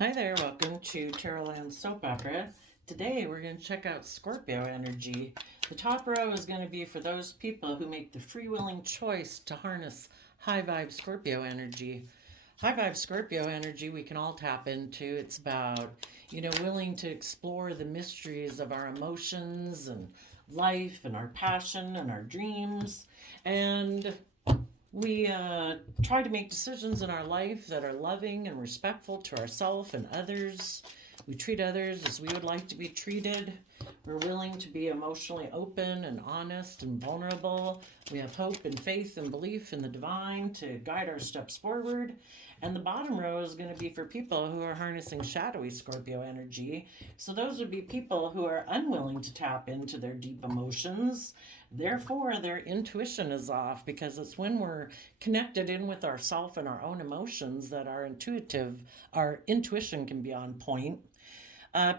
Hi there, welcome to Tarotland Soap Opera. Today we're going to check out Scorpio energy. The top row is going to be for those people who make the free willing choice to harness high vibe Scorpio energy. High vibe Scorpio energy we can all tap into. It's about, willing to explore the mysteries of our emotions and life and our passion and our dreams. And we try to make decisions in our life that are loving and respectful to ourselves and others. We treat others as we would like to be treated. We're willing to be emotionally open and honest and vulnerable. We have hope and faith and belief in the divine to guide our steps forward. And the bottom row is going to be for people who are harnessing shadowy Scorpio energy. So those would be people who are unwilling to tap into their deep emotions. Therefore, their intuition is off because it's when we're connected in with ourself and our own emotions that our intuition can be on point.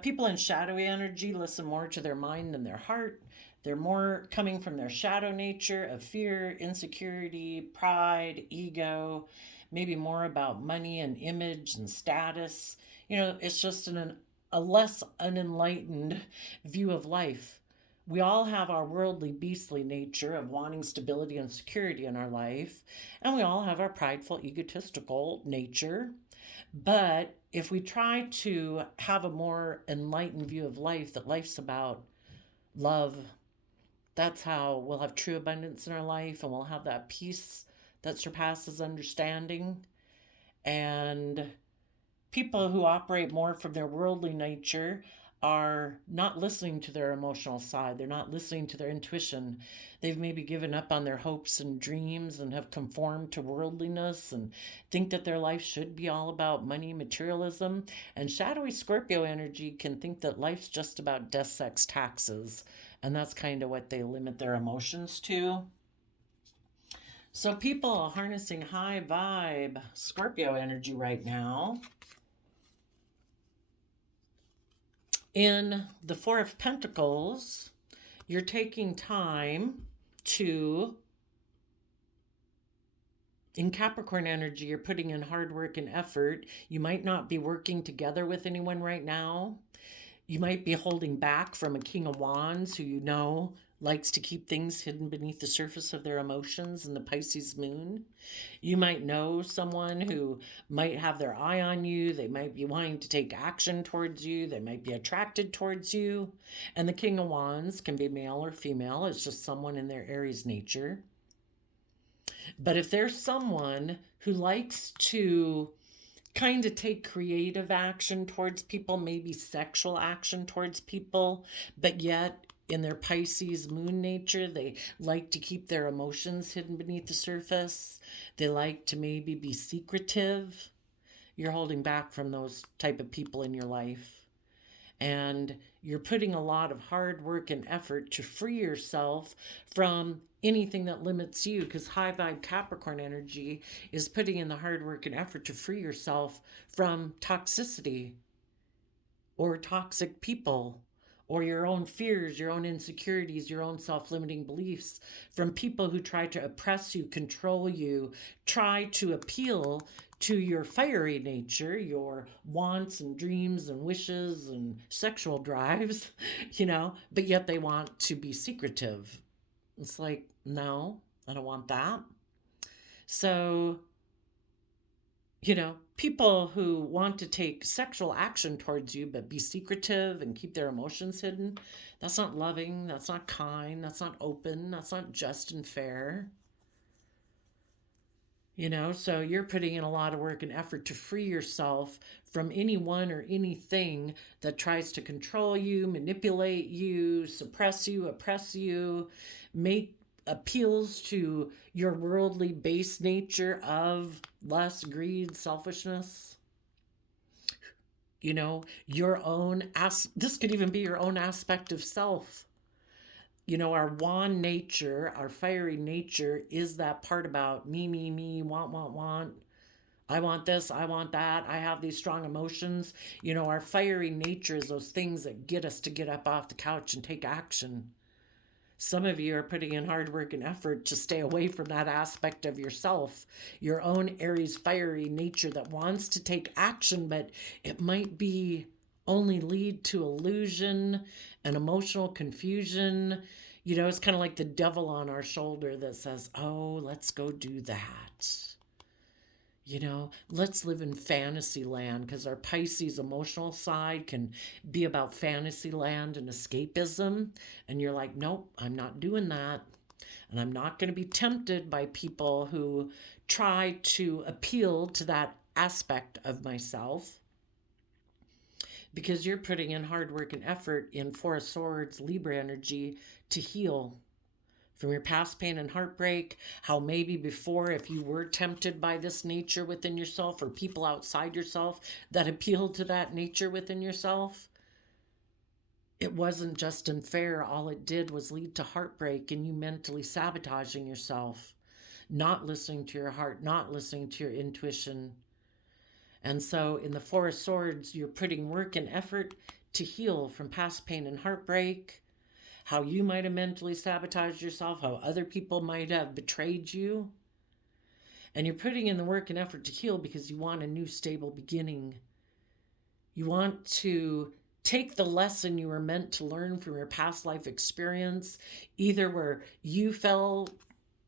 People in shadowy energy listen more to their mind than their heart. They're more coming from their shadow nature of fear, insecurity, pride, ego, maybe more about money and image and status. It's just a less unenlightened view of life. We all have our worldly, beastly nature of wanting stability and security in our life, and we all have our prideful, egotistical nature. But if we try to have a more enlightened view of life, that life's about love, that's how we'll have true abundance in our life and we'll have that peace that surpasses understanding. And people who operate more from their worldly nature are not listening to their emotional side. They're not listening to their intuition. They've maybe given up on their hopes and dreams and have conformed to worldliness and think that their life should be all about money, materialism. And shadowy Scorpio energy can think that life's just about death, sex, taxes. And that's kind of what they limit their emotions to. So, people harnessing high vibe Scorpio energy right now. In the Four of Pentacles, you're taking time to, in Capricorn energy, you're putting in hard work and effort. You might not be working together with anyone right now. You might be holding back from a King of Wands who likes to keep things hidden beneath the surface of their emotions in the Pisces moon. You might know someone who might have their eye on you. They might be wanting to take action towards you. They might be attracted towards you. And the King of Wands can be male or female. It's just someone in their Aries nature. But if there's someone who likes to kind of take creative action towards people, maybe sexual action towards people, but yet in their Pisces moon nature, they like to keep their emotions hidden beneath the surface. They like to maybe be secretive. You're holding back from those type of people in your life. And you're putting a lot of hard work and effort to free yourself from anything that limits you, because high vibe Capricorn energy is putting in the hard work and effort to free yourself from toxicity or toxic people or your own fears, your own insecurities, your own self limiting beliefs from people who try to oppress you, control you, try to appeal to your fiery nature, your wants and dreams and wishes and sexual drives, but yet they want to be secretive. It's like, no, I don't want that. So people who want to take sexual action towards you but be secretive and keep their emotions hidden, that's not loving, that's not kind, that's not open, that's not just and fair. So you're putting in a lot of work and effort to free yourself from anyone or anything that tries to control you, manipulate you, suppress you, oppress you, make appeals to your worldly base nature of lust, greed, selfishness. Your own this could even be your own aspect of self. Our wand nature, our fiery nature is that part about me, want. I want this, I want that. I have these strong emotions. Our fiery nature is those things that get us to get up off the couch and take action. Some of you are putting in hard work and effort to stay away from that aspect of yourself, your own Aries fiery nature that wants to take action, but it might be only lead to illusion and emotional confusion. You know, it's kind of like the devil on our shoulder that says, oh, let's go do that. You know, let's live in fantasy land, because our Pisces emotional side can be about fantasy land and escapism. And you're like, nope, I'm not doing that. And I'm not going to be tempted by people who try to appeal to that aspect of myself, because you're putting in hard work and effort in Four of Swords, Libra energy, to heal from your past pain and heartbreak. How maybe before, if you were tempted by this nature within yourself, or people outside yourself that appealed to that nature within yourself, it wasn't just unfair. All it did was lead to heartbreak and you mentally sabotaging yourself, not listening to your heart, not listening to your intuition. And so in the Four of Swords, you're putting work and effort to heal from past pain and heartbreak, how you might have mentally sabotaged yourself, how other people might have betrayed you. And you're putting in the work and effort to heal because you want a new stable beginning. You want to take the lesson you were meant to learn from your past life experience, either where you fell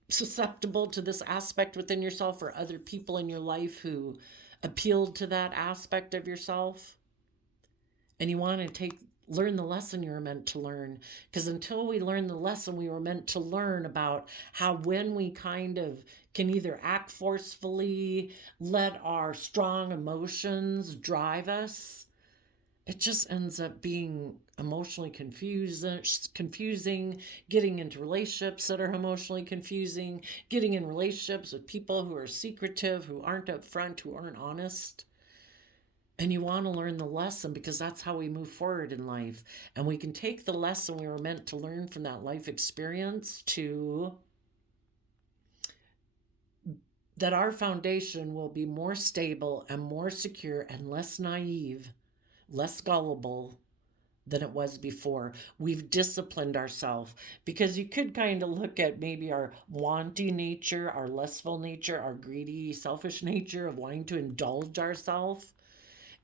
susceptible to this aspect within yourself, or other people in your life who appealed to that aspect of yourself. And you want to learn the lesson you were meant to learn. Because until we learn the lesson we were meant to learn about how, when we kind of can either act forcefully, let our strong emotions drive us, it just ends up being emotionally confusing, getting into relationships that are emotionally confusing, getting in relationships with people who are secretive, who aren't upfront, who aren't honest. And you want to learn the lesson, because that's how we move forward in life. And we can take the lesson we were meant to learn from that life experience to that our foundation will be more stable and more secure and less naive, less gullible than it was before. We've disciplined ourselves, because you could kind of look at maybe our wanting nature, our lustful nature, our greedy, selfish nature of wanting to indulge ourselves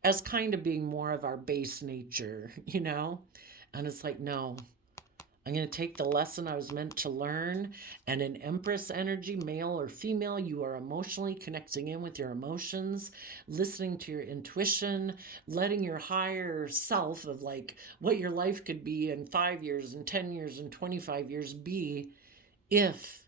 as kind of being more of our base nature, you know? And it's like, no, I'm going to take the lesson I was meant to learn. And in Empress energy, male or female, you are emotionally connecting in with your emotions, listening to your intuition, letting your higher self of like what your life could be in 5 years and 10 years and 25 years be, if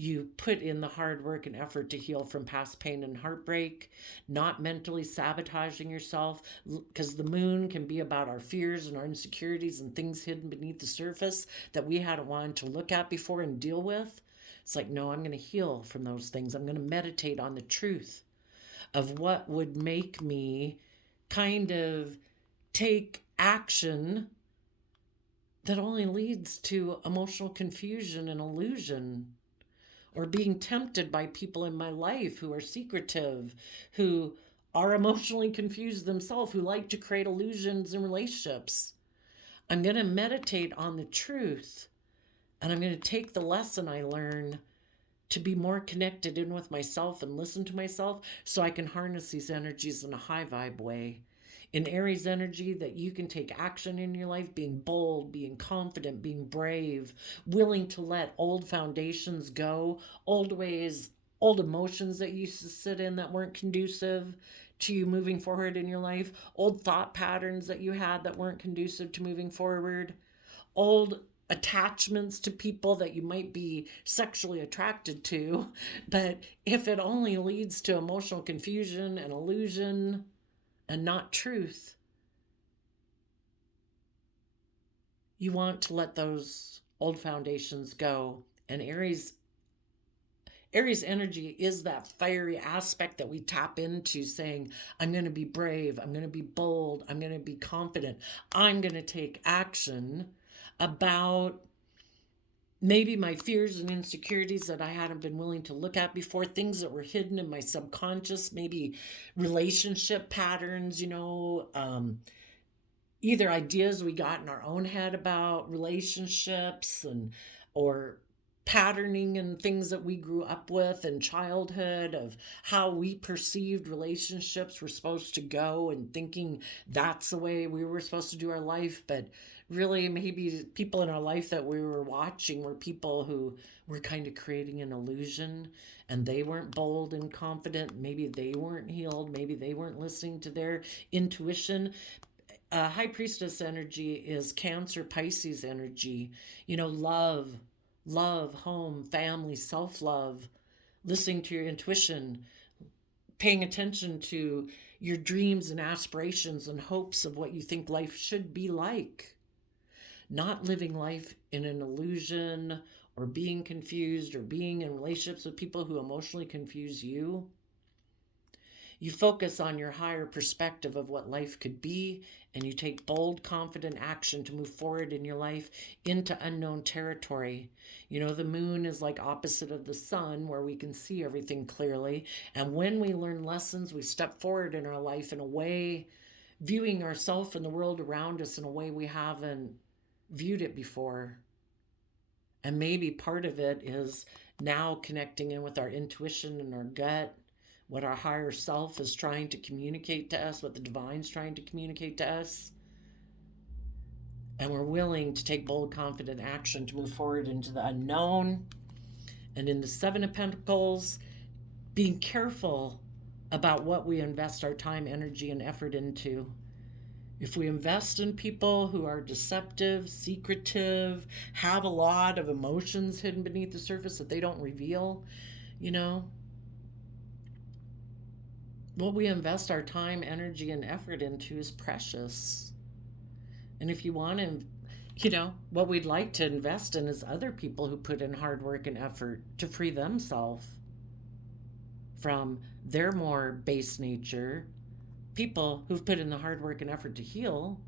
you put in the hard work and effort to heal from past pain and heartbreak, not mentally sabotaging yourself, because the moon can be about our fears and our insecurities and things hidden beneath the surface that we hadn't wanted to look at before and deal with. It's like, no, I'm going to heal from those things. I'm going to meditate on the truth of what would make me kind of take action that only leads to emotional confusion and illusion, or being tempted by people in my life who are secretive, who are emotionally confused themselves, who like to create illusions in relationships. I'm going to meditate on the truth, and I'm going to take the lesson I learn to be more connected in with myself and listen to myself, so I can harness these energies in a high vibe way. In Aries energy, that you can take action in your life, being bold, being confident, being brave, willing to let old foundations go, old ways, old emotions that you used to sit in that weren't conducive to you moving forward in your life, old thought patterns that you had that weren't conducive to moving forward, old attachments to people that you might be sexually attracted to, but if it only leads to emotional confusion and illusion and not truth, you want to let those old foundations go. And Aries energy is that fiery aspect that we tap into, saying, I'm going to be brave, I'm going to be bold, I'm going to be confident, I'm going to take action about maybe my fears and insecurities that I hadn't been willing to look at before, things that were hidden in my subconscious, maybe relationship patterns, either ideas we got in our own head about relationships and or patterning and things that we grew up with in childhood of how we perceived relationships were supposed to go and thinking that's the way we were supposed to do our life. But really, maybe people in our life that we were watching were people who were kind of creating an illusion, and they weren't bold and confident. Maybe they weren't healed. Maybe they weren't listening to their intuition. High priestess energy is Cancer Pisces energy. Love, home, family, self-love, listening to your intuition, paying attention to your dreams and aspirations and hopes of what you think life should be like, not living life in an illusion or being confused or being in relationships with people who emotionally confuse you. You focus on your higher perspective of what life could be, and you take bold, confident action to move forward in your life into unknown territory. The moon is like opposite of the sun, where we can see everything clearly. And when we learn lessons, we step forward in our life in a way, viewing ourselves and the world around us in a way we haven't viewed it before. And maybe part of it is now connecting in with our intuition and our gut, what our higher self is trying to communicate to us, what the divine's trying to communicate to us. And we're willing to take bold, confident action to move forward into the unknown. And in the Seven of Pentacles, being careful about what we invest our time, energy, and effort into. If we invest in people who are deceptive, secretive, have a lot of emotions hidden beneath the surface that they don't reveal, what we invest our time, energy, and effort into is precious. And if you want to, what we'd like to invest in is other people who put in hard work and effort to free themselves from their more base nature, people who've put in the hard work and effort to heal,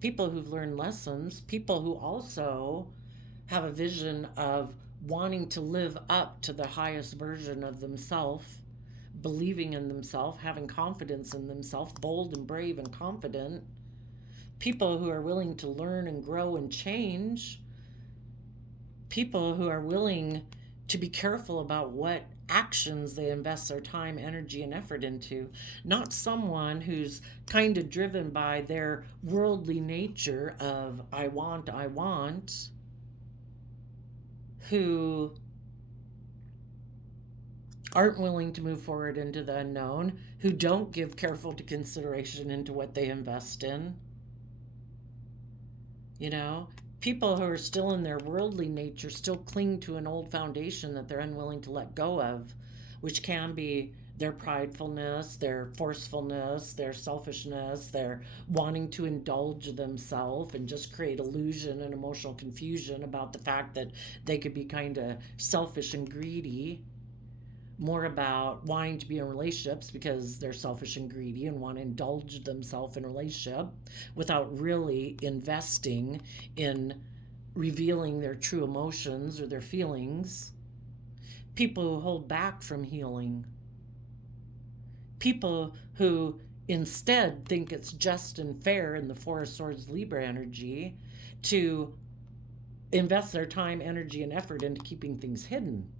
people who've learned lessons, people who also have a vision of wanting to live up to the highest version of themselves, believing in themselves, having confidence in themselves, bold and brave and confident, people who are willing to learn and grow and change, people who are willing to be careful about what actions they invest their time, energy, and effort into. Not someone who's kind of driven by their worldly nature of I want, who aren't willing to move forward into the unknown, who don't give careful consideration into what they invest in. People who are still in their worldly nature still cling to an old foundation that they're unwilling to let go of, which can be their pridefulness, their forcefulness, their selfishness, their wanting to indulge themselves and just create illusion and emotional confusion about the fact that they could be kind of selfish and greedy. More about wanting to be in relationships because they're selfish and greedy and want to indulge themselves in a relationship without really investing in revealing their true emotions or their feelings. People who hold back from healing. People who instead think it's just and fair in the Four of Swords Libra energy to invest their time, energy, and effort into keeping things hidden.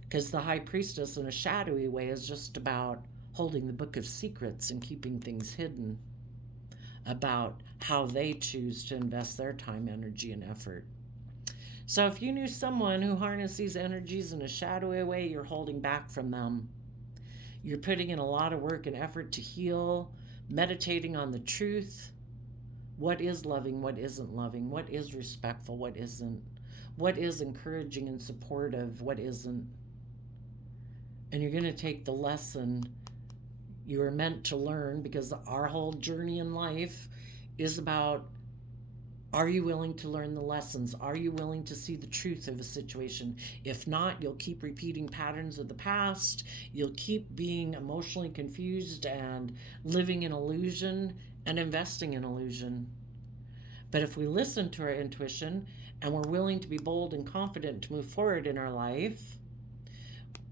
Because the High Priestess, in a shadowy way, is just about holding the book of secrets and keeping things hidden about how they choose to invest their time, energy, and effort. So if you knew someone who harnessed these energies in a shadowy way, you're holding back from them. You're putting in a lot of work and effort to heal, meditating on the truth. What is loving? What isn't loving? What is respectful? What isn't? What is encouraging and supportive? What isn't? And you're going to take the lesson you were meant to learn, because our whole journey in life is about, are you willing to learn the lessons? Are you willing to see the truth of a situation? If not, you'll keep repeating patterns of the past. You'll keep being emotionally confused and living in illusion and investing in illusion. But if we listen to our intuition and we're willing to be bold and confident to move forward in our life,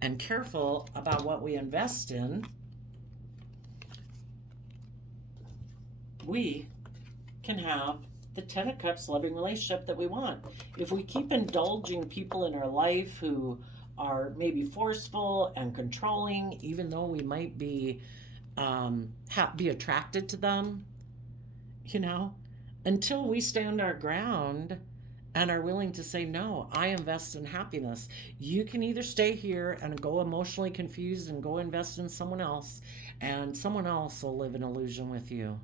and careful about what we invest in, we can have the Ten of Cups loving relationship that we want. If we keep indulging people in our life who are maybe forceful and controlling, even though we might be be attracted to them, you know, until we stand our ground and are willing to say, no, I invest in happiness. You can either stay here and go emotionally confused and go invest in someone else, and someone else will live an illusion with you.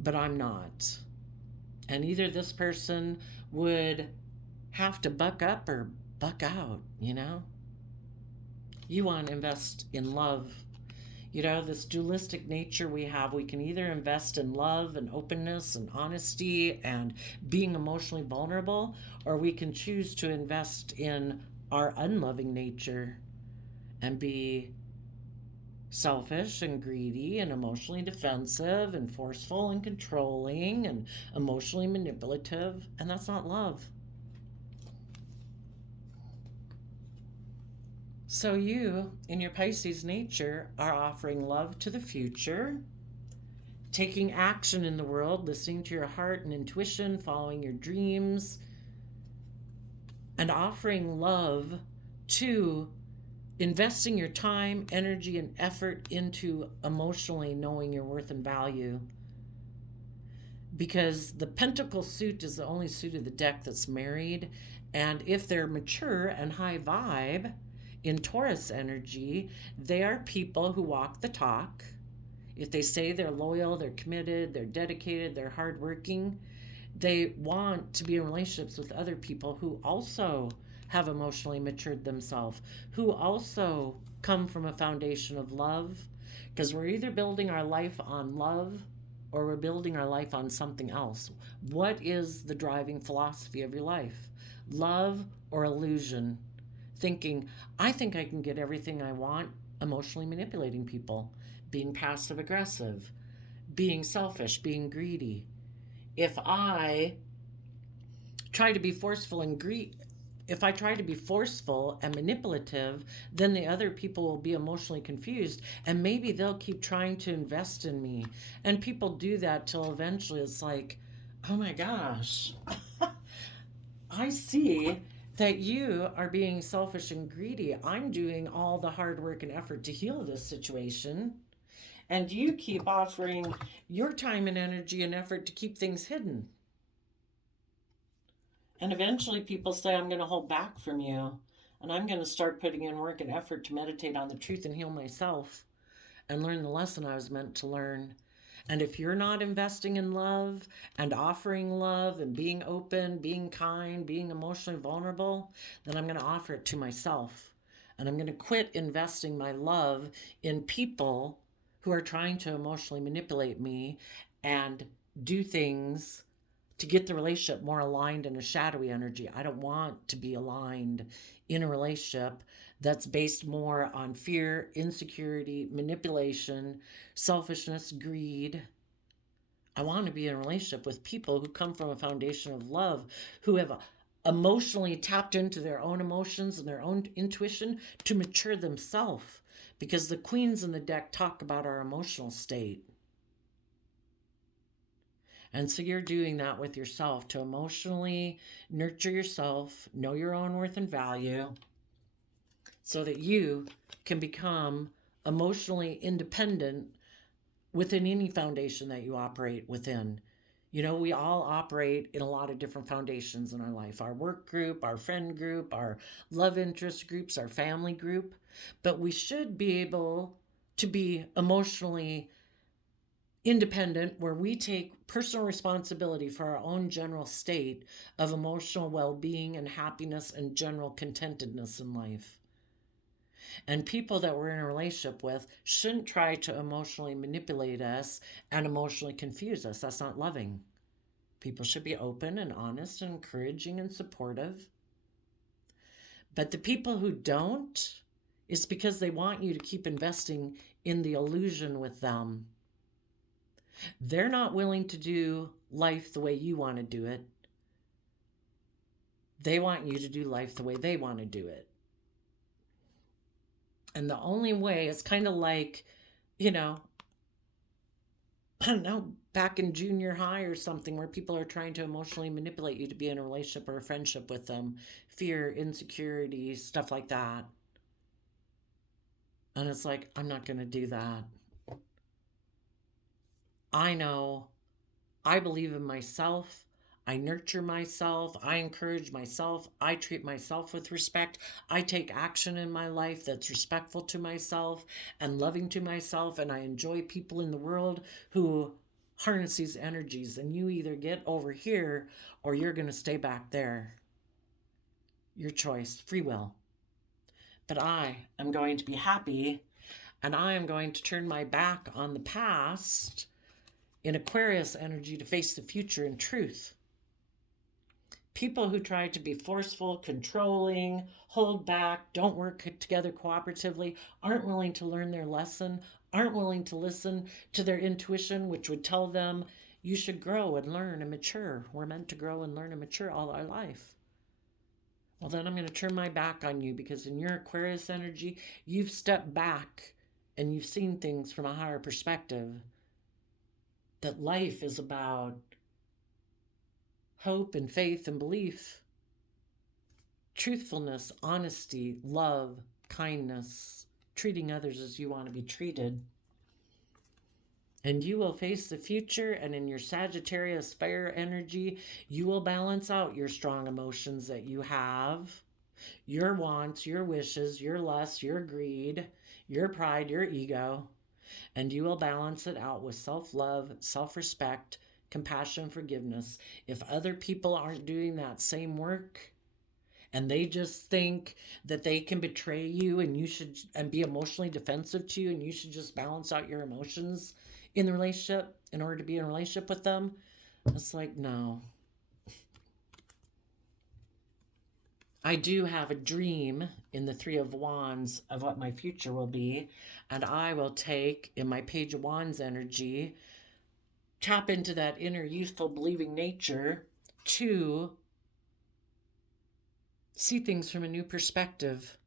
But I'm not. And either this person would have to buck up or buck out, you know? You want to invest in love. You know, this dualistic nature we have, we can either invest in love and openness and honesty and being emotionally vulnerable, or we can choose to invest in our unloving nature and be selfish and greedy and emotionally defensive and forceful and controlling and emotionally manipulative. And that's not love. So you, in your Pisces nature, are offering love to the future, taking action in the world, listening to your heart and intuition, following your dreams, and offering love to investing your time, energy, and effort into emotionally knowing your worth and value. Because the Pentacle suit is the only suit of the deck that's married, and if they're mature and high vibe, in Taurus energy, they are people who walk the talk. If they say they're loyal, they're committed, they're dedicated, they're hardworking, they want to be in relationships with other people who also have emotionally matured themselves, who also come from a foundation of love. Because we're either building our life on love or we're building our life on something else. What is the driving philosophy of your life? Love or illusion? Thinking, I think I can get everything I want, emotionally manipulating people, being passive aggressive, being selfish, being greedy. If I try to be forceful and if I try to be forceful and manipulative, then the other people will be emotionally confused and maybe they'll keep trying to invest in me. And people do that till eventually it's like, oh my gosh, I see that you are being selfish and greedy. I'm doing all the hard work and effort to heal this situation. And you keep offering your time and energy and effort to keep things hidden. And eventually people say, I'm going to hold back from you. And I'm going to start putting in work and effort to meditate on the truth and heal myself and learn the lesson I was meant to learn. And if you're not investing in love and offering love and being open, being kind, being emotionally vulnerable, then I'm going to offer it to myself. And I'm going to quit investing my love in people who are trying to emotionally manipulate me and do things to get the relationship more aligned in a shadowy energy. I don't want to be aligned in a relationship that's based more on fear, insecurity, manipulation, selfishness, greed. I want to be in a relationship with people who come from a foundation of love, who have emotionally tapped into their own emotions and their own intuition to mature themselves. Because the queens in the deck talk about our emotional state. And so you're doing that with yourself to emotionally nurture yourself, know your own worth and value, so that you can become emotionally independent within any foundation that you operate within. You know, we all operate in a lot of different foundations in our life, our work group, our friend group, our love interest groups, our family group. But we should be able to be emotionally independent, where we take personal responsibility for our own general state of emotional well-being and happiness and general contentedness in life. And people that we're in a relationship with shouldn't try to emotionally manipulate us and emotionally confuse us. That's not loving. People should be open and honest and encouraging and supportive. But the people who don't, it's because they want you to keep investing in the illusion with them. They're not willing to do life the way you want to do it. They want you to do life the way they want to do it. And the only way, it's kind of like, you know, I don't know, back in junior high or something where people are trying to emotionally manipulate you to be in a relationship or a friendship with them. Fear, insecurity, stuff like that. And it's like, I'm not going to do that. I know, I believe in myself. I nurture myself. I encourage myself. I treat myself with respect. I take action in my life that's respectful to myself and loving to myself. And I enjoy people in the world who harness these energies. And you either get over here or you're going to stay back there. Your choice, free will. But I am going to be happy, and I am going to turn my back on the past in Aquarius energy to face the future in truth. People who try to be forceful, controlling, hold back, don't work together cooperatively, aren't willing to learn their lesson, aren't willing to listen to their intuition, which would tell them you should grow and learn and mature. We're meant to grow and learn and mature all our life. Well, then I'm going to turn my back on you, because in your Aquarius energy, you've stepped back and you've seen things from a higher perspective. That life is about hope and faith and belief, truthfulness, honesty, love, kindness, treating others as you want to be treated. And you will face the future, and in your Sagittarius fire energy, you will balance out your strong emotions that you have, your wants, your wishes, your lust, your greed, your pride, your ego, and you will balance it out with self-love, self-respect, compassion, forgiveness. If other people aren't doing that same work, and they just think that they can betray you and you should and be emotionally defensive to you, and you should just balance out your emotions in the relationship in order to be in a relationship with them, it's like, no. I do have a dream in the Three of Wands of what my future will be, and I will take in my Page of Wands energy, tap into that inner youthful believing nature to see things from a new perspective.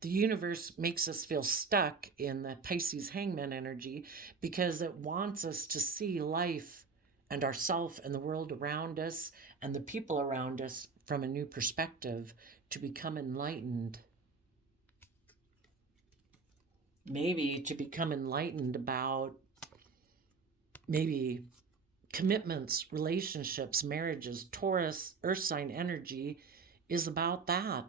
The universe makes us feel stuck in the Pisces hangman energy because it wants us to see life and ourself and the world around us and the people around us from a new perspective, to become enlightened. Maybe to become enlightened about maybe commitments, relationships, marriages. Taurus, earth sign energy is about that.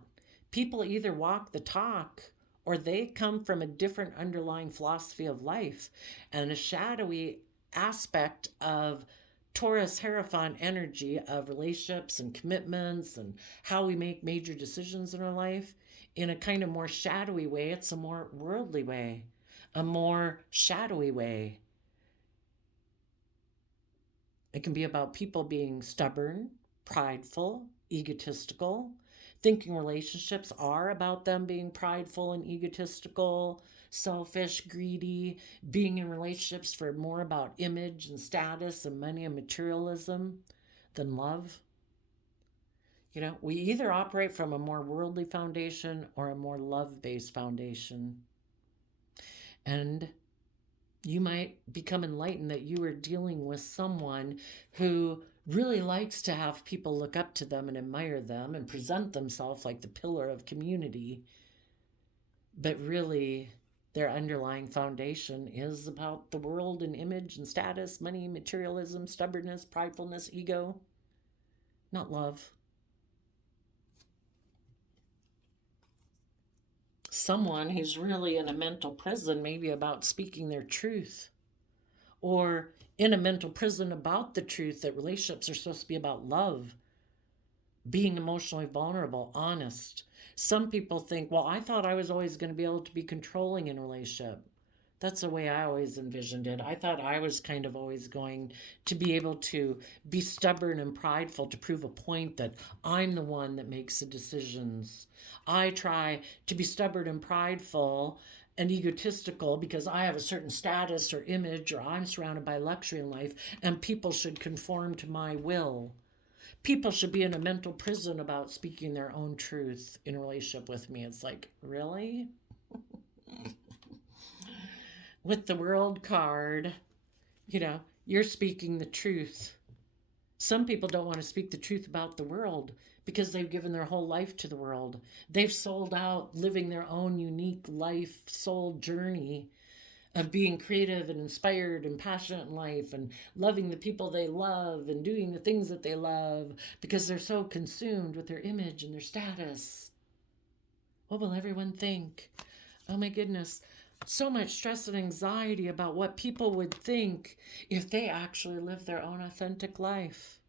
People either walk the talk or they come from a different underlying philosophy of life. And a shadowy aspect of Taurus Hierophant energy of relationships and commitments and how we make major decisions in our life, in a kind of more shadowy way, it's a more worldly way, a more shadowy way. It can be about people being stubborn, prideful, egotistical, thinking relationships are about them being prideful and egotistical, selfish, greedy, being in relationships for more about image and status and money and materialism than love. You know, we either operate from a more worldly foundation or a more love-based foundation. And you might become enlightened that you are dealing with someone who really likes to have people look up to them and admire them and present themselves like the pillar of community. But really, their underlying foundation is about the world and image and status, money, materialism, stubbornness, pridefulness, ego, not love. Someone who's really in a mental prison, maybe about speaking their truth, or in a mental prison about the truth that relationships are supposed to be about love, being emotionally vulnerable, honest. Some people think, well, I thought I was always going to be able to be controlling in a relationship. That's the way I always envisioned it. I thought I was kind of always going to be able to be stubborn and prideful to prove a point that I'm the one that makes the decisions. I try to be stubborn and prideful and egotistical because I have a certain status or image, or I'm surrounded by luxury in life, and people should conform to my will. People should be in a mental prison about speaking their own truth in a relationship with me. It's like, really? With the World card, You're speaking the truth. Some people don't want to speak the truth about the world because they've given their whole life to the world. They've sold out living their own unique life, soul journey of being creative and inspired and passionate in life and loving the people they love and doing the things that they love because they're so consumed with their image and their status. What will everyone think? Oh my goodness. So much stress and anxiety about what people would think if they actually lived their own authentic life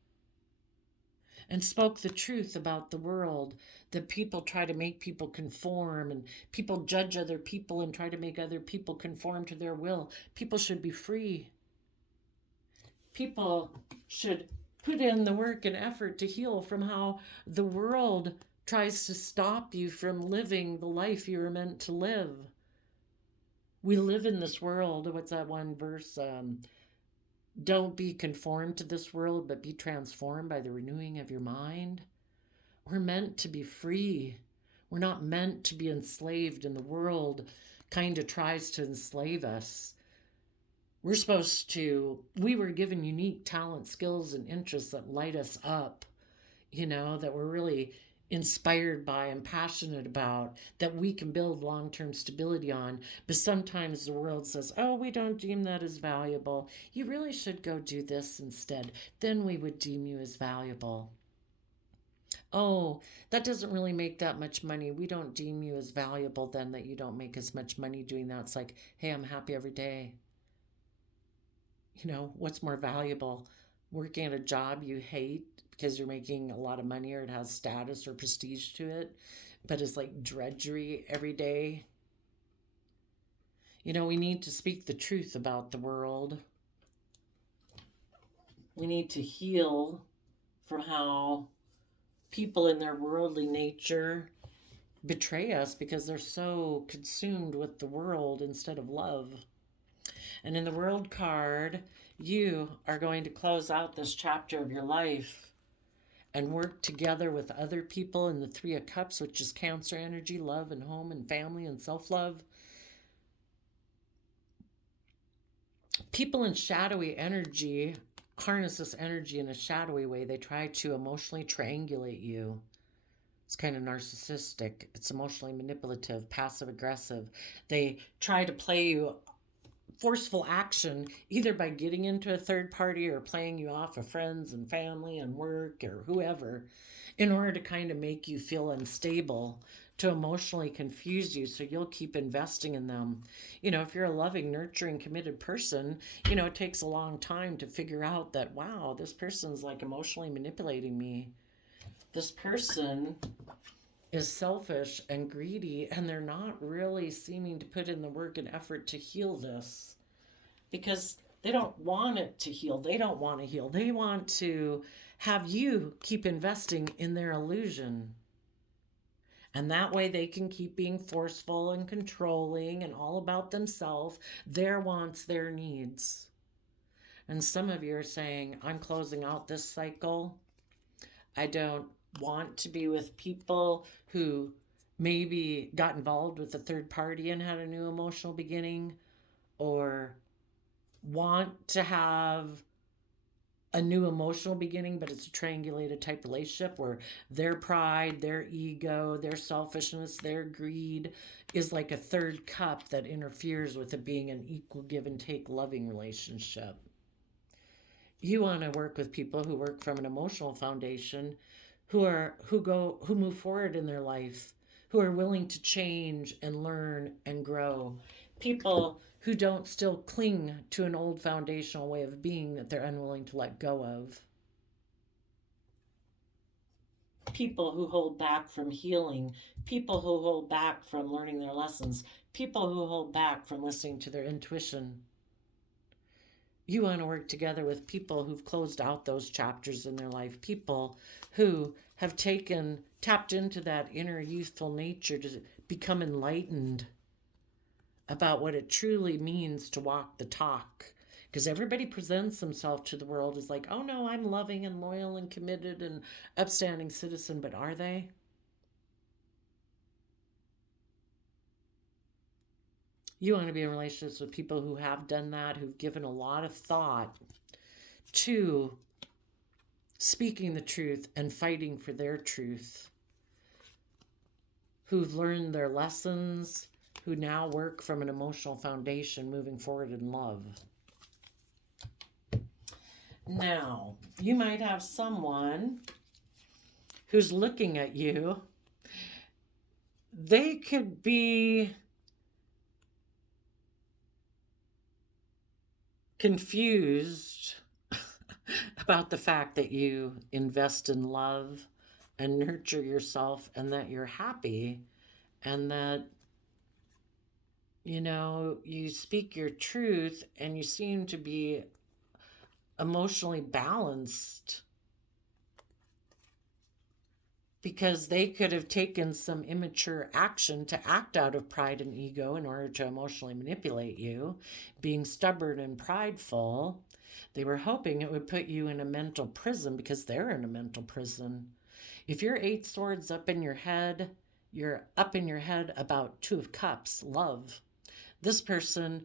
and spoke the truth about the world. That people try to make people conform, and people judge other people and try to make other people conform to their will. People should be free. People should put in the work and effort to heal from how the world tries to stop you from living the life you were meant to live. We live in this world. What's that one verse? Don't be conformed to this world, but be transformed by the renewing of your mind. We're meant to be free. We're not meant to be enslaved, and the world kind of tries to enslave us. We were given unique talent, skills, and interests that light us up, that we're really inspired by and passionate about, that we can build long-term stability on. But sometimes the world says, oh, we don't deem that as valuable. You really should go do this instead. Then we would deem you as valuable. Oh, that doesn't really make that much money. We don't deem you as valuable then that you don't make as much money doing that. It's like, hey, I'm happy every day. What's more valuable? Working at a job you hate because you're making a lot of money or it has status or prestige to it, but it's like drudgery every day. We need to speak the truth about the world. We need to heal from how people in their worldly nature betray us because they're so consumed with the world instead of love. And in the world card, you are going to close out this chapter of your life and work together with other people in the Three of Cups, which is Cancer energy, love and home and family and self-love. People in shadowy energy harness this energy in a shadowy way. They try to emotionally triangulate you. It's kind of narcissistic. It's emotionally manipulative, passive aggressive. They try to play you forceful action either by getting into a third party or playing you off of friends and family and work or whoever in order to kind of make you feel unstable, to emotionally confuse you so you'll keep investing in them. If you're a loving, nurturing, committed person, it takes a long time to figure out that, wow, this person's like emotionally manipulating me. This person is selfish and greedy, and they're not really seeming to put in the work and effort to heal this because they don't want it to heal. They don't want to heal. They want to have you keep investing in their illusion. And that way they can keep being forceful and controlling and all about themselves, their wants, their needs. And some of you are saying, I'm closing out this cycle. I don't want to be with people who maybe got involved with a third party and had a new emotional beginning, or want to have a new emotional beginning, but it's a triangulated type relationship where their pride, their ego, their selfishness, their greed is like a third cup that interferes with it being an equal give and take loving relationship. You want to work with people who work from an emotional foundation, who move forward in their life, who are willing to change and learn and grow. People who don't still cling to an old foundational way of being that they're unwilling to let go of. People who hold back from healing, people who hold back from learning their lessons, people who hold back from listening to their intuition. You want to work together with people who've closed out those chapters in their life, people who have tapped into that inner youthful nature to become enlightened about what it truly means to walk the talk. Because everybody presents themselves to the world as like, oh no, I'm loving and loyal and committed and upstanding citizen, but are they? You want to be in relationships with people who have done that, who've given a lot of thought to speaking the truth and fighting for their truth, who've learned their lessons, who now work from an emotional foundation moving forward in love. Now, you might have someone who's looking at you. They could be confused about the fact that you invest in love and nurture yourself and that you're happy and that, you know, you speak your truth and you seem to be emotionally balanced, because they could have taken some immature action to act out of pride and ego in order to emotionally manipulate you, being stubborn and prideful. They were hoping it would put you in a mental prison because they're in a mental prison. If you're 8 swords up in your head, you're up in your head about 2 of cups, love. This person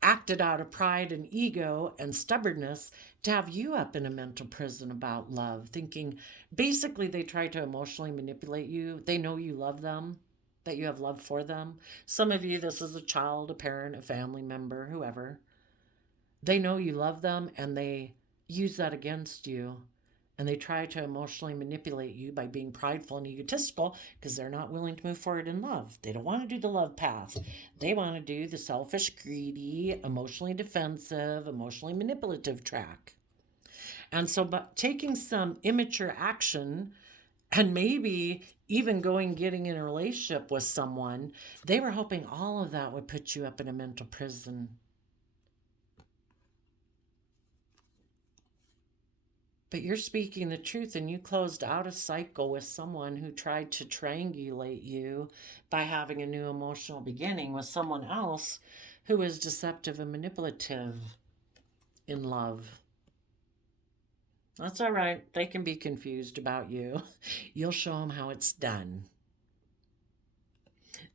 acted out of pride and ego and stubbornness to have you up in a mental prison about love, thinking basically they try to emotionally manipulate you. They know you love them, that you have love for them. Some of you, this is a child, a parent, a family member, whoever. They know you love them and they use that against you. And they try to emotionally manipulate you by being prideful and egotistical because they're not willing to move forward in love. They don't want to do the love path. They want to do the selfish, greedy, emotionally defensive, emotionally manipulative track. And so by taking some immature action and maybe even getting in a relationship with someone, they were hoping all of that would put you up in a mental prison. But you're speaking the truth, and you closed out a cycle with someone who tried to triangulate you by having a new emotional beginning with someone else who is deceptive and manipulative in love. That's all right. They can be confused about you. You'll show them how it's done.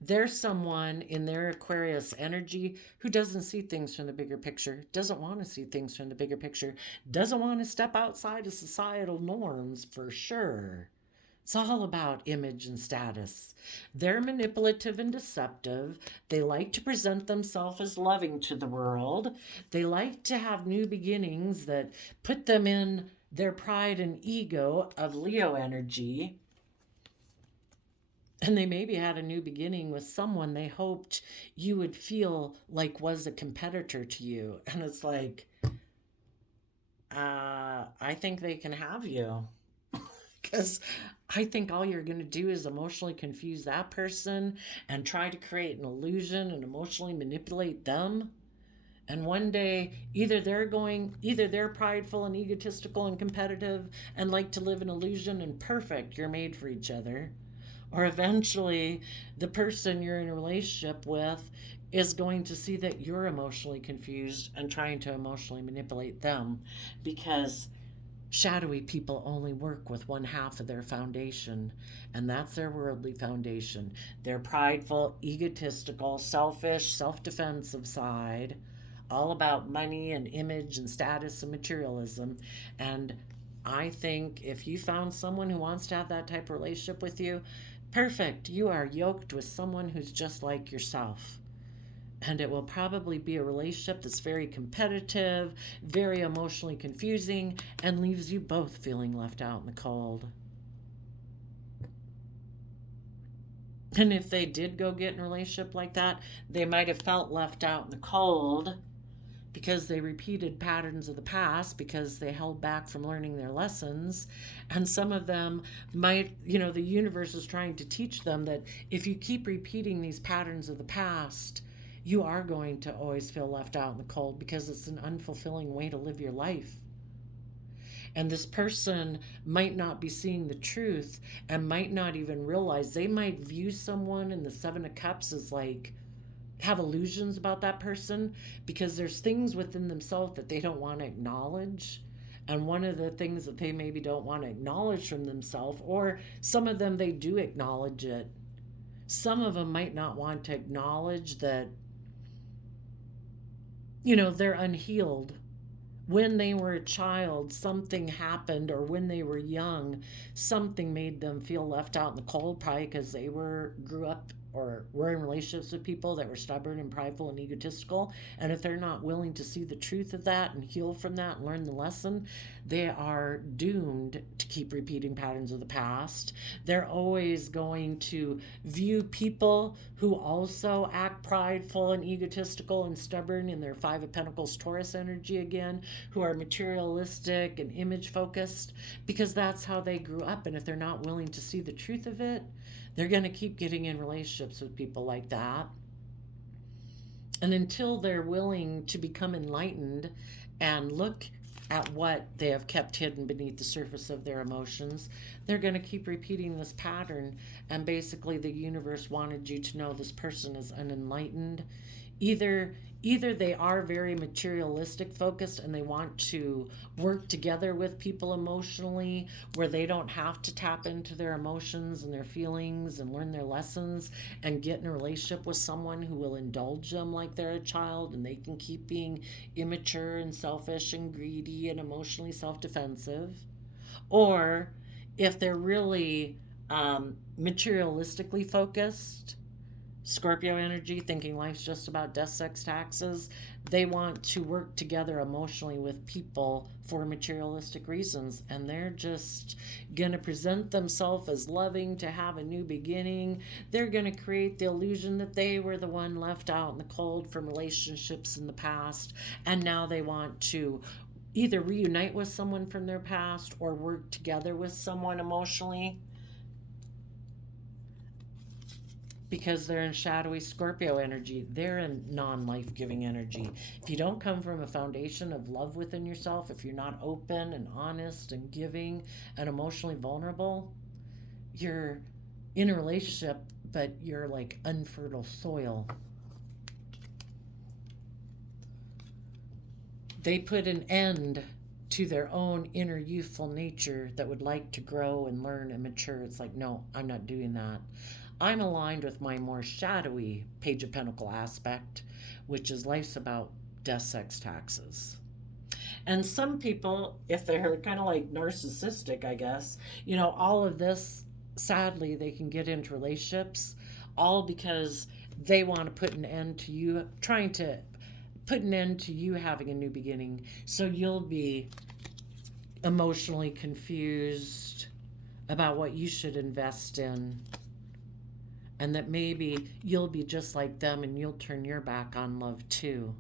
There's someone in their Aquarius energy who doesn't see things from the bigger picture, doesn't want to see things from the bigger picture, doesn't want to step outside of societal norms for sure. It's all about image and status. They're manipulative and deceptive. They like to present themselves as loving to the world. They like to have new beginnings that put them in their pride and ego of Leo energy. And they maybe had a new beginning with someone they hoped you would feel like was a competitor to you. And it's like, I think they can have you. Because I think all you're going to do is emotionally confuse that person and try to create an illusion and emotionally manipulate them. And one day, either they're prideful and egotistical and competitive and like to live an illusion and perfect, you're made for each other. Or eventually, the person you're in a relationship with is going to see that you're emotionally confused and trying to emotionally manipulate them, because shadowy people only work with one half of their foundation, and that's their worldly foundation. Their prideful, egotistical, selfish, self-defensive side, all about money and image and status and materialism. And I think if you found someone who wants to have that type of relationship with you, perfect. You are yoked with someone who's just like yourself. And it will probably be a relationship that's very competitive, very emotionally confusing, and leaves you both feeling left out in the cold. And if they did go get in a relationship like that, they might have felt left out in the cold because they repeated patterns of the past, because they held back from learning their lessons. And some of them might, the universe is trying to teach them that if you keep repeating these patterns of the past, you are going to always feel left out in the cold, because it's an unfulfilling way to live your life. And this person might not be seeing the truth and might not even realize. They might view someone in the 7 of Cups as like, have illusions about that person, because there's things within themselves that they don't want to acknowledge. And one of the things that they maybe don't want to acknowledge from themselves, or some of them they do acknowledge it, some of them might not want to acknowledge that they're unhealed. When they were a child, something happened, or when they were young, something made them feel left out in the cold, probably because they grew up or were in relationships with people that were stubborn and prideful and egotistical. And if they're not willing to see the truth of that and heal from that and learn the lesson, they are doomed to keep repeating patterns of the past. They're always going to view people who also act prideful and egotistical and stubborn in their Five of Pentacles Taurus energy again, who are materialistic and image focused, because that's how they grew up. And if they're not willing to see the truth of it, they're going to keep getting in relationships with people like that. And until they're willing to become enlightened and look at what they have kept hidden beneath the surface of their emotions, they're going to keep repeating this pattern. And basically, the universe wanted you to know this person is unenlightened. Either they are very materialistic focused and they want to work together with people emotionally, where they don't have to tap into their emotions and their feelings and learn their lessons and get in a relationship with someone who will indulge them like they're a child, and they can keep being immature and selfish and greedy and emotionally self-defensive. Or if they're really materialistically focused, Scorpio energy, thinking life's just about death, sex, taxes, they want to work together emotionally with people for materialistic reasons. And they're just going to present themselves as loving to have a new beginning. They're going to create the illusion that they were the one left out in the cold from relationships in the past. And now they want to either reunite with someone from their past or work together with someone emotionally, because they're in shadowy Scorpio energy. They're in non-life-giving energy. If you don't come from a foundation of love within yourself, if you're not open and honest and giving and emotionally vulnerable, you're in a relationship, but you're like unfertile soil. They put an end to their own inner youthful nature that would like to grow and learn and mature. It's like, no, I'm not doing that. I'm aligned with my more shadowy Page of Pentacle aspect, which is life's about death, sex, taxes. And some people, if they're kind of like narcissistic, I guess, all of this, sadly, they can get into relationships all because they want to put an end to you, trying to put an end to you having a new beginning. So you'll be emotionally confused about what you should invest in, and that maybe you'll be just like them and you'll turn your back on love too.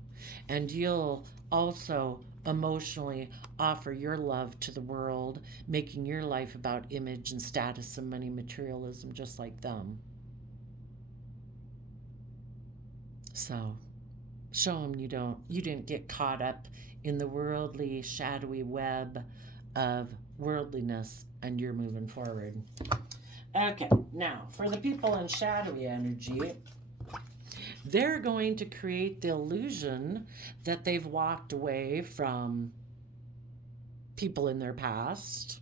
And you'll also emotionally offer your love to the world, making your life about image and status and money, materialism, just like them. So show them you didn't get caught up in the worldly, shadowy web of worldliness, and you're moving forward. Okay, now for the people in shadowy energy, they're going to create the illusion that they've walked away from people in their past,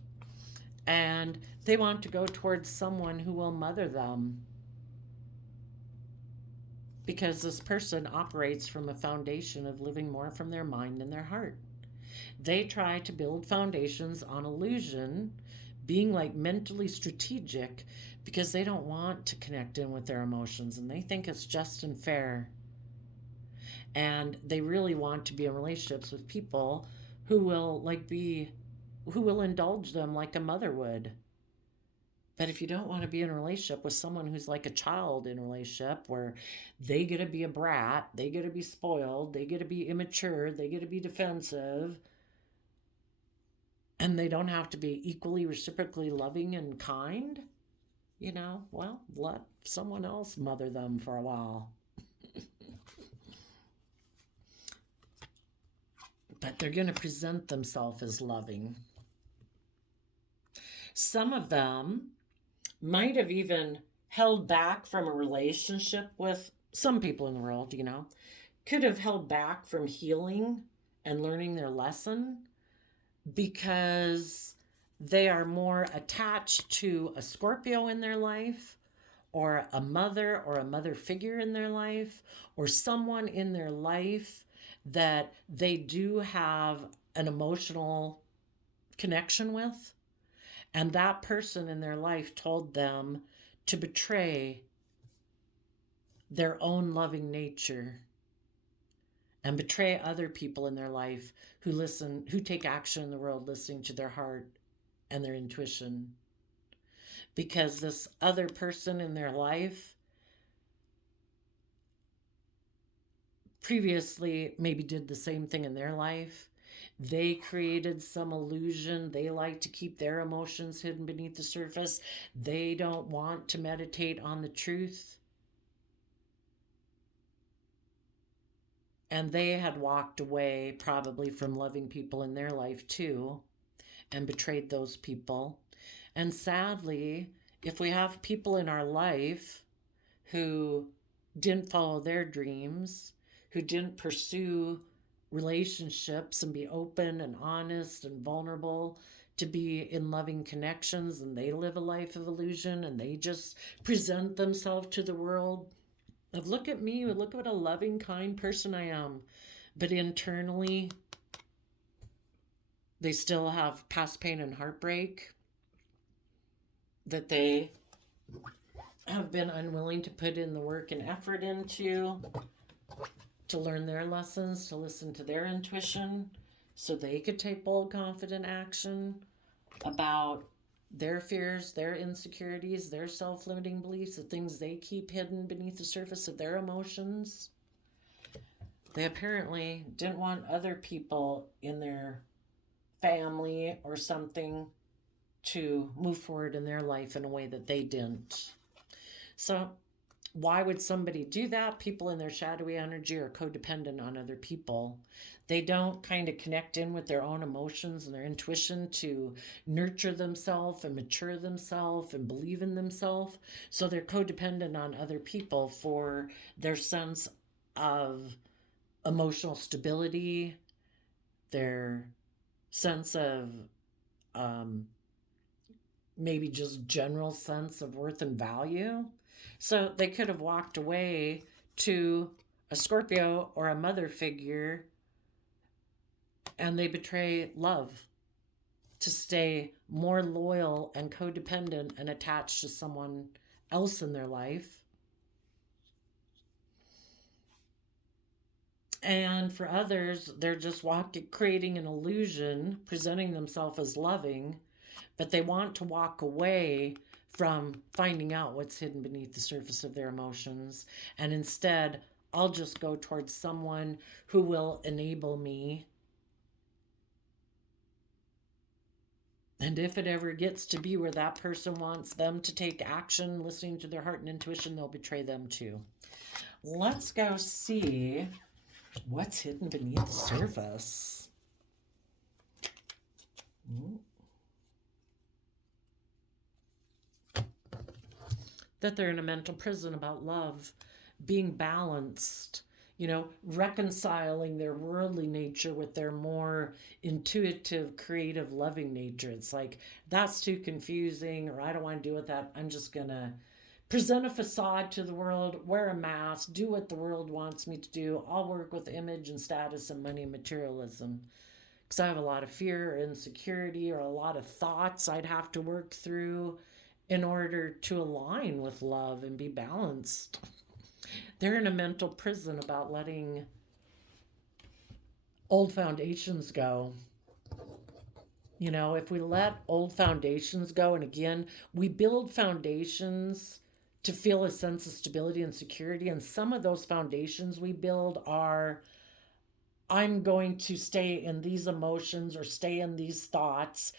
and they want to go towards someone who will mother them, because this person operates from a foundation of living more from their mind and their heart. They try to build foundations on illusion, being like mentally strategic, because they don't want to connect in with their emotions and they think it's just and fair. And they really want to be in relationships with people who will indulge them like a mother would. But if you don't want to be in a relationship with someone who's like a child in a relationship, where they get to be a brat, they get to be spoiled, they get to be immature, they get to be defensive, and they don't have to be equally reciprocally loving and kind, well, let someone else mother them for a while. But they're going to present themselves as loving. Some of them might have even held back from a relationship with some people in the world, could have held back from healing and learning their lesson because they are more attached to a Scorpio in their life, or a mother figure in their life, or someone in their life that they do have an emotional connection with, and that person in their life told them to betray their own loving nature and betray other people in their life who take action in the world listening to their heart and their intuition. Because this other person in their life previously maybe did the same thing in their life. They created some illusion. They like to keep their emotions hidden beneath the surface. They don't want to meditate on the truth. And they had walked away probably from loving people in their life too and betrayed those people. And sadly, if we have people in our life who didn't follow their dreams, who didn't pursue relationships and be open and honest and vulnerable to be in loving connections, and they live a life of illusion and they just present themselves to the world of, look at me, look what a loving, kind person I am. But internally, they still have past pain and heartbreak that they have been unwilling to put in the work and effort into, to learn their lessons, to listen to their intuition so they could take bold, confident action about their fears, their insecurities, their self-limiting beliefs, the things they keep hidden beneath the surface of their emotions. They apparently didn't want other people in their family or something to move forward in their life in a way that they didn't. So why would somebody do that? People in their shadowy energy are codependent on other people. They don't kind of connect in with their own emotions and their intuition to nurture themselves and mature themselves and believe in themselves. So they're codependent on other people for their sense of emotional stability, their sense of maybe just general sense of worth and value. So they could have walked away to a Scorpio or a mother figure, and they betray love to stay more loyal and codependent and attached to someone else in their life. And for others, they're just creating an illusion, presenting themselves as loving, but they want to walk away from finding out what's hidden beneath the surface of their emotions. And instead, I'll just go towards someone who will enable me. And if it ever gets to be where that person wants them to take action, listening to their heart and intuition, they'll betray them too. Let's go see what's hidden beneath the surface. That they're in a mental prison about love, being balanced, reconciling their worldly nature with their more intuitive, creative, loving nature. It's like, that's too confusing, or I don't want to deal with that. I'm just going to present a facade to the world, wear a mask, do what the world wants me to do. I'll work with image and status and money and materialism. Because I have a lot of fear or insecurity or a lot of thoughts I'd have to work through in order to align with love and be balanced. They're in a mental prison about letting old foundations go. If we let old foundations go, and again, we build foundations to feel a sense of stability and security, and some of those foundations we build are, I'm going to stay in these emotions or stay in these thoughts,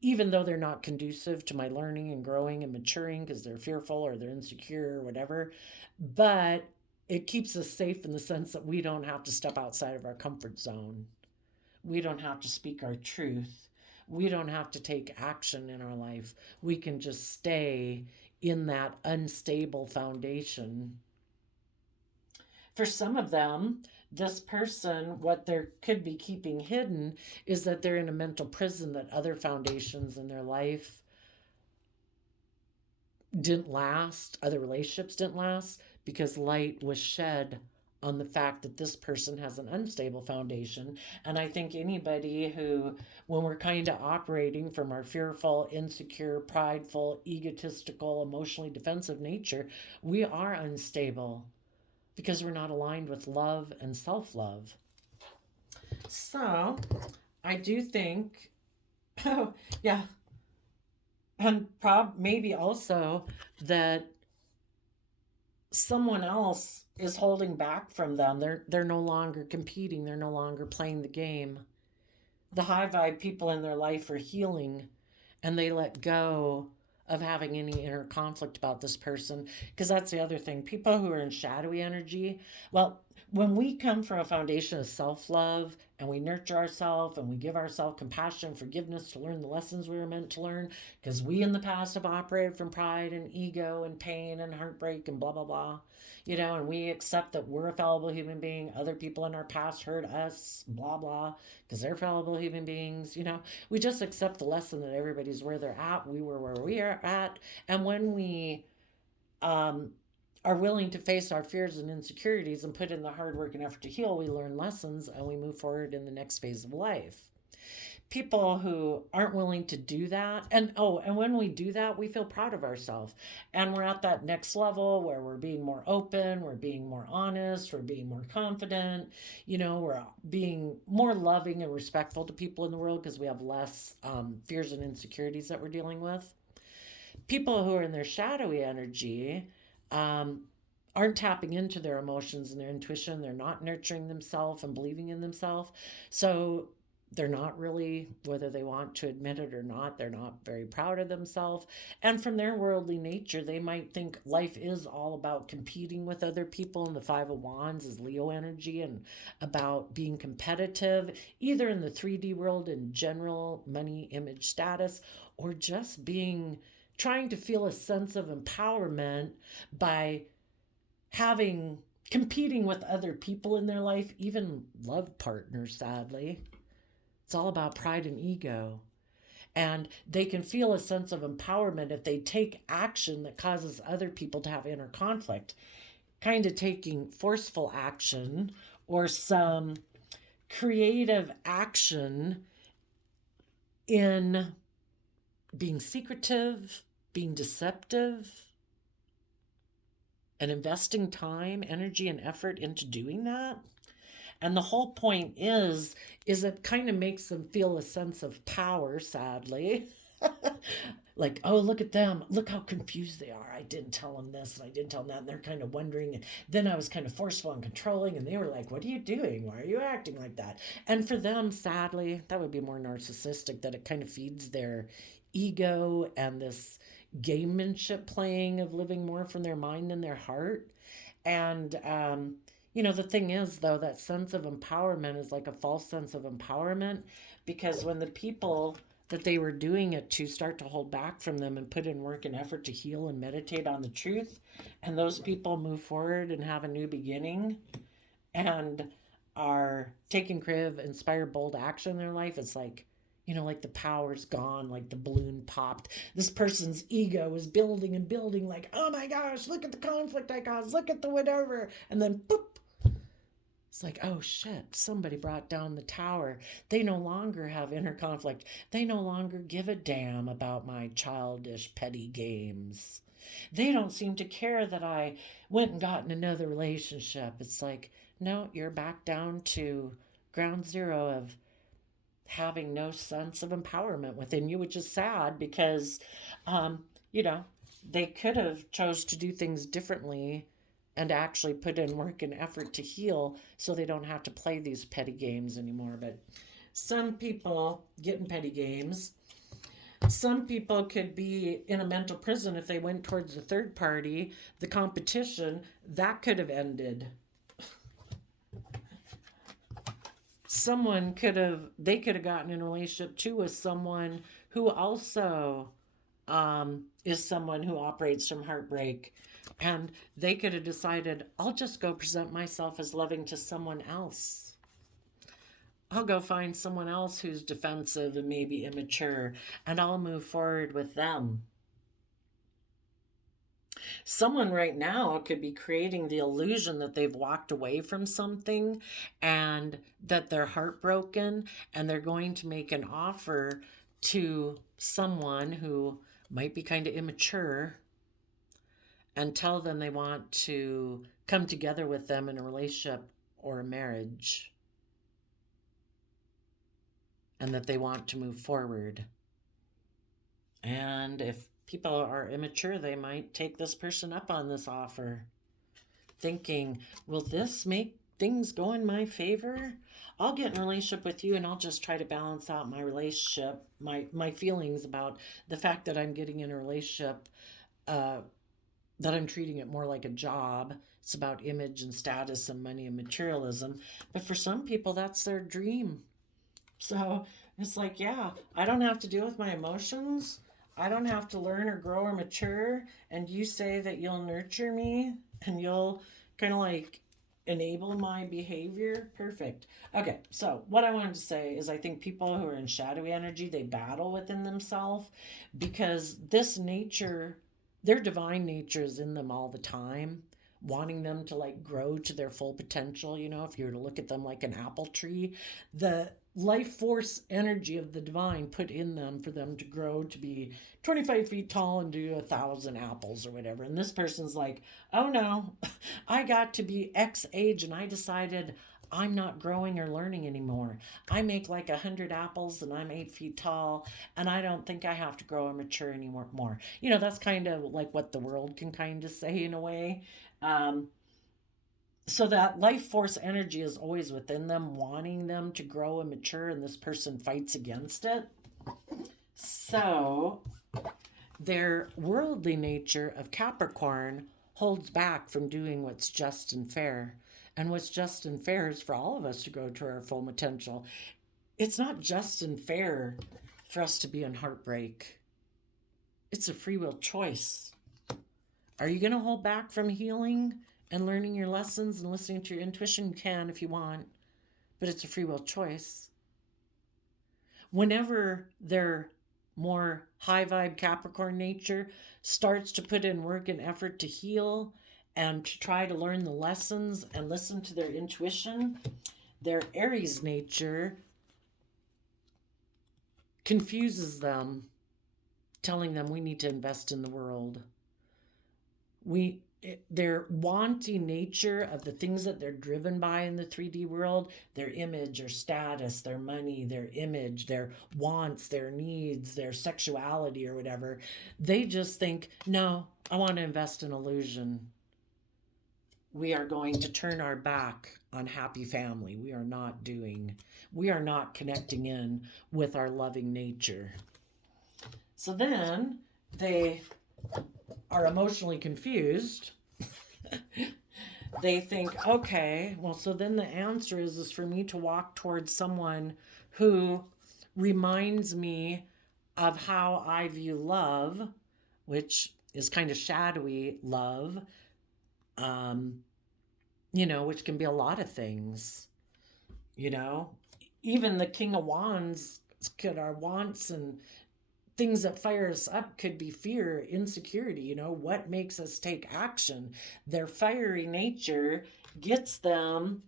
even though they're not conducive to my learning and growing and maturing because they're fearful or they're insecure or whatever. But it keeps us safe in the sense that we don't have to step outside of our comfort zone. We don't have to speak our truth. We don't have to take action in our life. We can just stay in that unstable foundation. For some of them, this person, what they could be keeping hidden is that they're in a mental prison, that other foundations in their life didn't last, other relationships didn't last, because light was shed on the fact that this person has an unstable foundation. And I think anybody who, when we're kind of operating from our fearful, insecure, prideful, egotistical, emotionally defensive nature, we are unstable because we're not aligned with love and self love. So I do think, oh, yeah, and maybe also that someone else is holding back from them. They're no longer competing. They're no longer playing the game. The high vibe people in their life are healing, and they let go of having any inner conflict about this person. Because that's the other thing. People who are in shadowy energy, well, when we come from a foundation of self love and we nurture ourselves and we give ourselves compassion and forgiveness to learn the lessons we were meant to learn, because we in the past have operated from pride and ego and pain and heartbreak and blah, blah, blah, and we accept that we're a fallible human being. Other people in our past hurt us, blah, blah, because they're fallible human beings. We just accept the lesson that everybody's where they're at. We were where we are at. And when we are willing to face our fears and insecurities and put in the hard work and effort to heal, we learn lessons and we move forward in the next phase of life. People who aren't willing to do that, and when we do that, we feel proud of ourselves, and we're at that next level where we're being more open, we're being more honest, we're being more confident, we're being more loving and respectful to people in the world because we have less fears and insecurities that we're dealing with. People who are in their shadowy energy aren't tapping into their emotions and their intuition. They're not nurturing themselves and believing in themselves. So they're not really, whether they want to admit it or not, they're not very proud of themselves. And from their worldly nature, they might think life is all about competing with other people. And the Five of Wands is Leo energy and about being competitive, either in the 3D world in general, money, image, status, or just trying to feel a sense of empowerment by competing with other people in their life, even love partners, sadly. It's all about pride and ego. And they can feel a sense of empowerment if they take action that causes other people to have inner conflict, kind of taking forceful action or some creative action in being secretive, being deceptive, and investing time, energy, and effort into doing that. And the whole point is it kind of makes them feel a sense of power, sadly. Like, oh, look at them. Look how confused they are. I didn't tell them this and I didn't tell them that. And they're kind of wondering. And then I was kind of forceful and controlling. And they were like, what are you doing? Why are you acting like that? And for them, sadly, that would be more narcissistic, that it kind of feeds their ego and this gamemanship playing of living more from their mind than their heart. And, the thing is, though, that sense of empowerment is like a false sense of empowerment, because when the people that they were doing it to start to hold back from them and put in work and effort to heal and meditate on the truth, and those people move forward and have a new beginning and are taking creative, inspired, bold action in their life, it's like, like the power's gone, like the balloon popped. This person's ego is building and building, like, oh my gosh, look at the conflict I caused, look at the whatever. And then, boop, it's like, oh shit, somebody brought down the tower. They no longer have inner conflict. They no longer give a damn about my childish, petty games. They don't seem to care that I went and got in another relationship. It's like, no, you're back down to ground zero of having no sense of empowerment within you, which is sad because, they could have chose to do things differently and actually put in work and effort to heal so they don't have to play these petty games anymore. But some people get in petty games. Some people could be in a mental prison if they went towards the third party, the competition, that could have ended. They could have gotten in a relationship too with someone who also is someone who operates from heartbreak. And they could have decided, I'll just go present myself as loving to someone else. I'll go find someone else who's defensive and maybe immature, and I'll move forward with them. Someone right now could be creating the illusion that they've walked away from something and that they're heartbroken, and they're going to make an offer to someone who might be kind of immature and tell them they want to come together with them in a relationship or a marriage, and that they want to move forward. And if people are immature, they might take this person up on this offer, thinking, will this make things go in my favor? I'll get in a relationship with you and I'll just try to balance out my relationship, my feelings about the fact that I'm getting in a relationship, that I'm treating it more like a job. It's about image and status and money and materialism. But for some people, that's their dream. So it's like, yeah, I don't have to deal with my emotions. I don't have to learn or grow or mature. And you say that you'll nurture me and you'll kind of like enable my behavior. Perfect. Okay, so what I wanted to say is I think people who are in shadowy energy, they battle within themselves because this nature, their divine nature is in them all the time, wanting them to like grow to their full potential. You know, if you were to look at them like an apple tree, the life force energy of the divine put in them for them to grow to be 25 feet tall and do 1,000 apples or whatever. And this person's like, oh no, I got to be X age and I decided I'm not growing or learning anymore. I make like 100 apples and I'm 8 feet tall and I don't think I have to grow or mature anymore. You know, that's kind of like what the world can kind of say in a way. Um, so that life force energy is always within them, wanting them to grow and mature, and this person fights against it. So their worldly nature of Capricorn holds back from doing what's just and fair. And what's just and fair is for all of us to grow to our full potential. It's not just and fair for us to be in heartbreak. It's a free will choice. Are you going to hold back from healing and learning your lessons and listening to your intuition? You can if you want, but it's a free will choice. Whenever their more high vibe Capricorn nature starts to put in work and effort to heal and to try to learn the lessons and listen to their intuition, their Aries nature confuses them, telling them we need to invest in the world. Their wanting nature of the things that they're driven by in the 3D world, their image or status, their money, their image, their wants, their needs, their sexuality or whatever, they just think, no, I want to invest in illusion. We are going to turn our back on happy family. We are not connecting in with our loving nature. So then they are emotionally confused. They think, okay, well, so then the answer is for me to walk towards someone who reminds me of how I view love, which is kind of shadowy love, which can be a lot of things, even the King of Wands our wants and things that fire us up could be fear, insecurity, what makes us take action. Their fiery nature gets them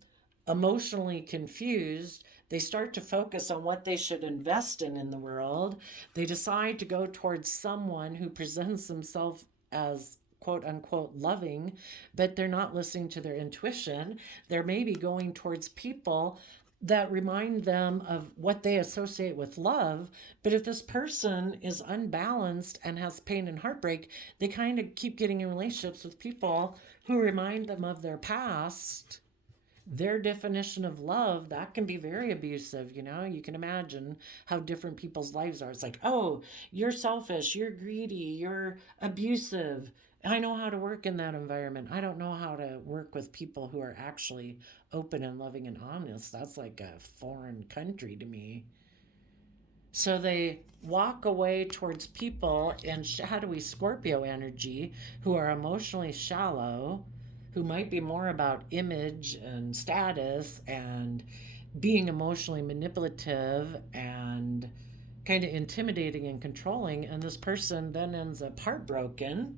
emotionally confused. They start to focus on what they should invest in the world. They decide to go towards someone who presents themselves as quote unquote loving, but they're not listening to their intuition. They're maybe going towards people that remind them of what they associate with love. But if this person is unbalanced and has pain and heartbreak, they kind of keep getting in relationships with people who remind them of their past. Their definition of love, that can be very abusive. You can imagine how different people's lives are. It's like, oh, you're selfish, you're greedy, you're abusive. I know how to work in that environment. I don't know how to work with people who are actually open and loving and honest. That's like a foreign country to me. So they walk away towards people in shadowy Scorpio energy who are emotionally shallow, who might be more about image and status and being emotionally manipulative and kind of intimidating and controlling. And this person then ends up heartbroken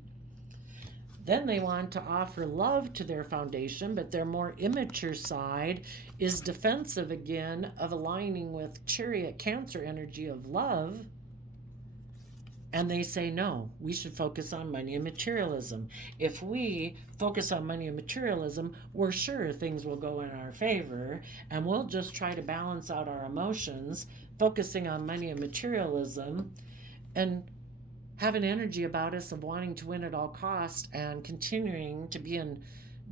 Then they want to offer love to their foundation, but their more immature side is defensive again of aligning with chariot Cancer energy of love. And they say, no, we should focus on money and materialism. If we focus on money and materialism, we're sure things will go in our favor, and we'll just try to balance out our emotions, focusing on money and materialism, and have an energy about us of wanting to win at all costs and continuing to be in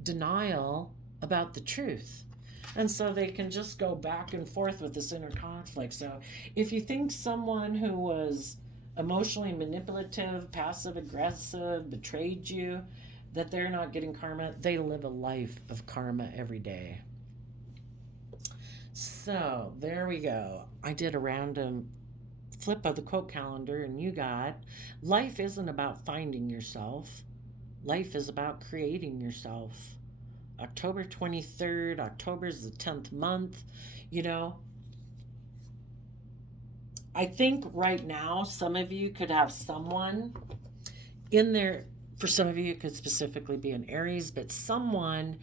denial about the truth. And so they can just go back and forth with this inner conflict. So if you think someone who was emotionally manipulative, passive aggressive, betrayed you, that they're not getting karma, they live a life of karma every day. So there we go. I did a random flip of the quote calendar, and you got, life isn't about finding yourself. Life is about creating yourself. October 23rd, October is the 10th month. You know, I think right now some of you could have someone in there, for some of you it could specifically be an Aries, but someone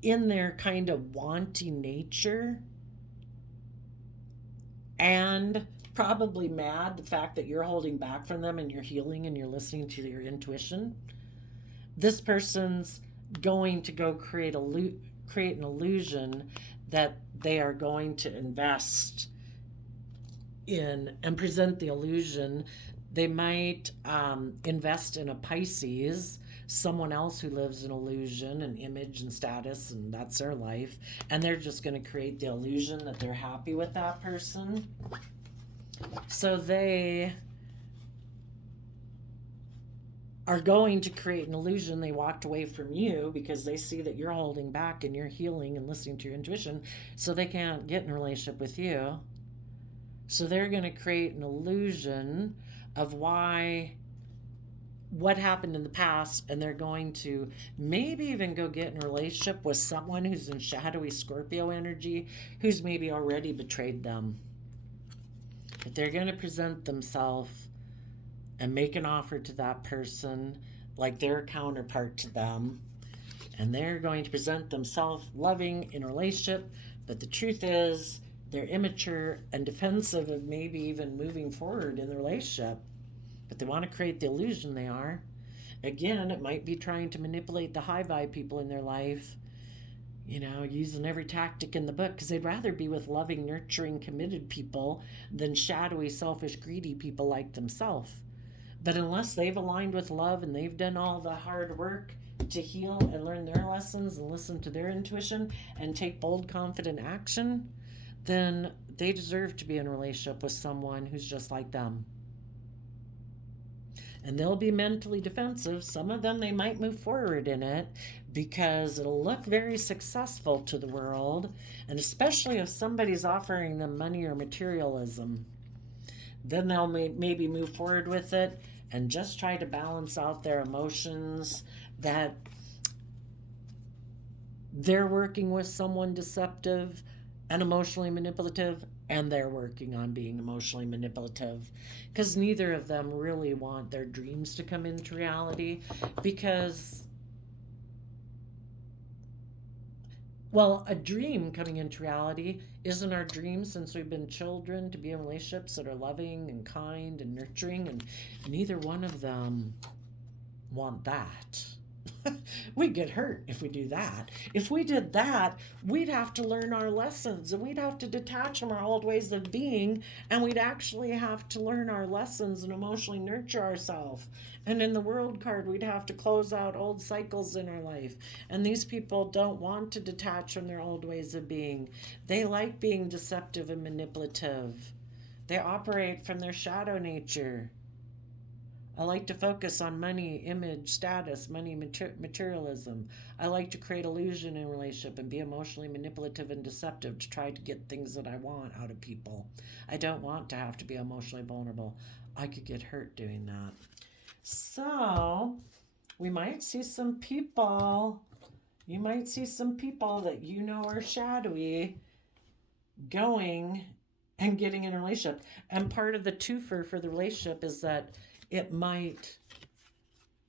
in their kind of wanting nature and probably mad the fact that you're holding back from them and you're healing and you're listening to your intuition. This person's going to go create an illusion that they are going to invest in and present the illusion. They might invest in a Pisces, someone else who lives in illusion and image and status, and that's their life, and they're just going to create the illusion that they're happy with that person. So they are going to create an illusion they walked away from you because they see that you're holding back and you're healing and listening to your intuition, so they can't get in a relationship with you. So they're going to create an illusion of what happened in the past, and they're going to maybe even go get in a relationship with someone who's in shadowy Scorpio energy, who's maybe already betrayed them. But they're going to present themselves and make an offer to that person like they're a counterpart to them. And they're going to present themselves loving in a relationship. But the truth is, they're immature and defensive of maybe even moving forward in the relationship. But they want to create the illusion they are. Again, it might be trying to manipulate the high vibe people in their life, you know, using every tactic in the book, because they'd rather be with loving, nurturing, committed people than shadowy, selfish, greedy people like themselves. But unless they've aligned with love and they've done all the hard work to heal and learn their lessons and listen to their intuition and take bold, confident action, then they deserve to be in a relationship with someone who's just like them. And they'll be mentally defensive. Some of them, they might move forward in it because it'll look very successful to the world, and especially if somebody's offering them money or materialism. Then they'll maybe move forward with it and just try to balance out their emotions that they're working with someone deceptive and emotionally manipulative, and they're working on being emotionally manipulative, because neither of them really want their dreams to come into reality. Because, well, a dream coming into reality isn't our dream since we've been children, to be in relationships that are loving and kind and nurturing, and neither one of them want that. We'd get hurt if we do that. If we did that, we'd have to learn our lessons, and we'd have to detach from our old ways of being, and we'd actually have to learn our lessons and emotionally nurture ourselves. And in the world card, we'd have to close out old cycles in our life. And these people don't want to detach from their old ways of being. They like being deceptive and manipulative. They operate from their shadow nature. I like to focus on money, image, status, money, materialism. I like to create illusion in a relationship and be emotionally manipulative and deceptive to try to get things that I want out of people. I don't want to have to be emotionally vulnerable. I could get hurt doing that. So, we might see some people, you might see some people that you know are shadowy going and getting in a relationship. And part of the twofer for the relationship is that it might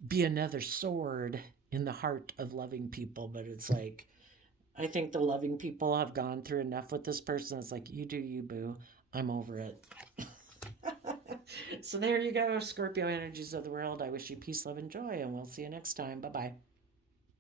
be another sword in the heart of loving people. But it's like, I think the loving people have gone through enough with this person. It's like, you do you, boo. I'm over it. So there you go, Scorpio energies of the world. I wish you peace, love, and joy, and we'll see you next time. Bye bye.